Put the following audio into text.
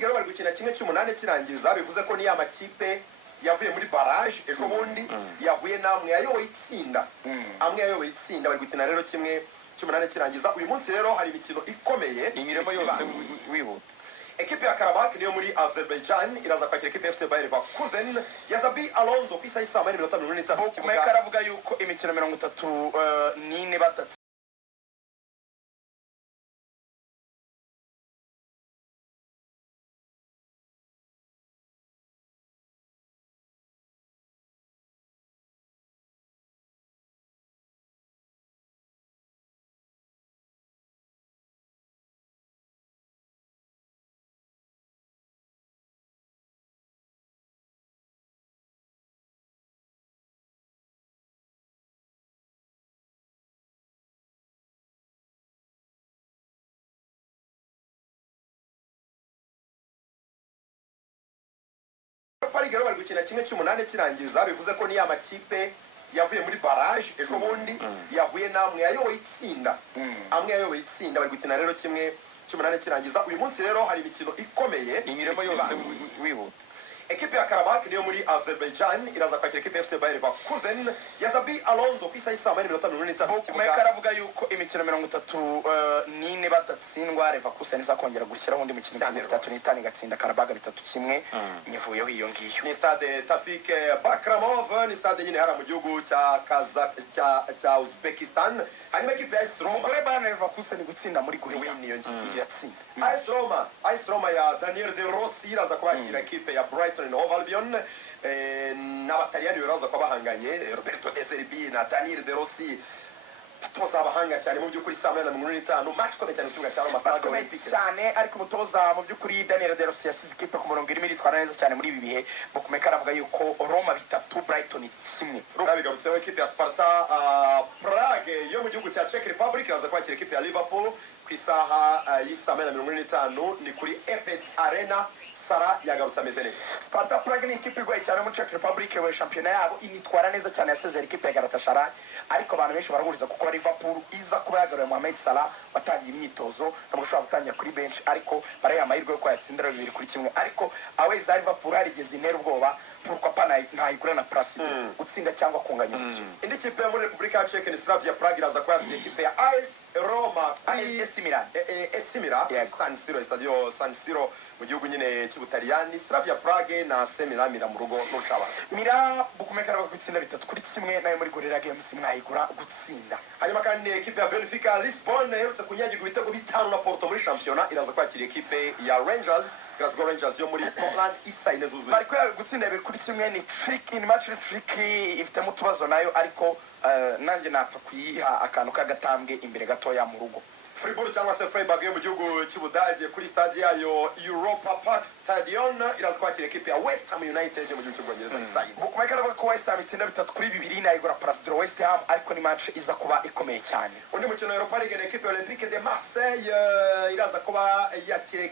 League rero bari gukina kimwe cy'umunani kirangiza bivuze ko niya makipe yavuye muri barrage ejo bundi yavuye namwe yayoboye itsinda amwe yayoboye itsinda bari gukina rero kimwe cy'umunani kirangiza uyu munsi rero hari imikino ikomeye imirimo yose wihuta. ekipe ya Karabakh niyo muri Azerbaijan iraza kwakira ekipe ya FC Bayer Leverkusen ya Zabi Alonso ku isaha y'isamba n'iminota 45 Bukumeka aravuga yuko imikino 34 batatse League rero bari gukina kimwe cy'umunani kirangiza bivuze ko niya makipe yavuye muri barrage ejo bundi yavuye namwe yayoboye itsinda amwe yayoboye itsinda bari gukina rero kimwe cy'umunani kirangiza uyu munsi rero hari imikino ikomeye imirimo yose wihuta. ekipe ya Karabakh niyo muri Azerbaijan iraza kwakira ekipe ya FC Bayer Leverkusen ya Zabi Alonso ku isaha y'isamba n'iminota 45 Bukumeka aravuga yuko imikino 34 batatsindwa Leverkusen iza kongera gushyiraho undi mukino 35 igatsinda Karabakh 3-1 nivuyeho iyo ngiyo. ni stade Tafik Bakramov ni stade nyine hara mu gihugu cya Uzbekistan hanyuma ekipe ya AS Roma umugore bana Leverkusen gutsinda muri gure niyo ngiyo iratsinda. AS Roma ya Daniel De Rossi iraza kwakira ekipe ya Brighton and Hove Albion n'abataliyani baraza kwa bahanganye Roberto De Zerbi na Daniel De Rossi batoza abahanga cyane mu by'ukuri saa 8:45 match komeye cyane cy'uga cyane amafaranga olympique cyane ariko umutoza mu by'ukuri Daniel De Rossi yasize ikipe ku murongo irimo iritwara neza cyane muri ibi bihe. Bukumeka aravuga yuko Roma 3 Brighton 1 bigarutseho ekipe ya Sparta Prague yo mu gihugu cya Czech Republic iraza kwakira ekipe ya Liverpool ku isaha y'isa 8:45 ni kuri Efet Arena. Sara yagarutse ameze neza. Sparta Prague ni ikipe igoye cyane mu Czech Republic we shampiyona yabo initwara neza cyane yasezera ikipe ya Galatasaray ariko abantu benshi barahuriza kuko Liverpool iza kuba yagaruye Mohamed Salah watangiye imyitozo nubwo ushobora gutangira kuri bench ariko baraye amahirwe yo kwatsindira 2-1 ariko aweza Liverpool harigeze intera ubwoba pourquoi pas ntayigura na Placid utsinda cyangwa kunganya umukino. indi kipe muri Republika ya Czech ni Slavia Prague iraza kwakira ekipe ya AS Roma AS Milan San Siro stadio San Siro mu gihugu nyine cy'Ubutaliyani. Slavia Prague na AC Milan mu rugo n'ucaba Mira Bukumeka aravuga gutsinda 3-1 nayo muri Gorilla Games mwayigura gutsinda. hanyuma kandi ekipe ya Benfica Lisbon iherutse kunyagirwa ibitego 5 na Porto muri shampiyona iraza kwakira ekipe ya Rangers Glasgow Rangers yo muri Scotland isa inezuzuye bari gutsinda 2-1 ni trick in match trick ifite mu tubazo nayo ariko nanjye napfa kuyiha akantu kagatambwe imbere gatoya mu rugo. Fribourg cyangwa se Freiburg yo mu gihugu cy'Ubudage kuri stade yayo Europa Park Stadion iraza kwakira ekipe ya West Ham United yo mu gihugu cy'Ubwongereza. Bukumeka aravuga ko West Ham itsinda 3-2 nayigura Placid West Ham ariko ni match iza kuba ikomeye cyane. undi mukino Europa League ni ekipe ya Olympique de Marseille iraza kuba yakira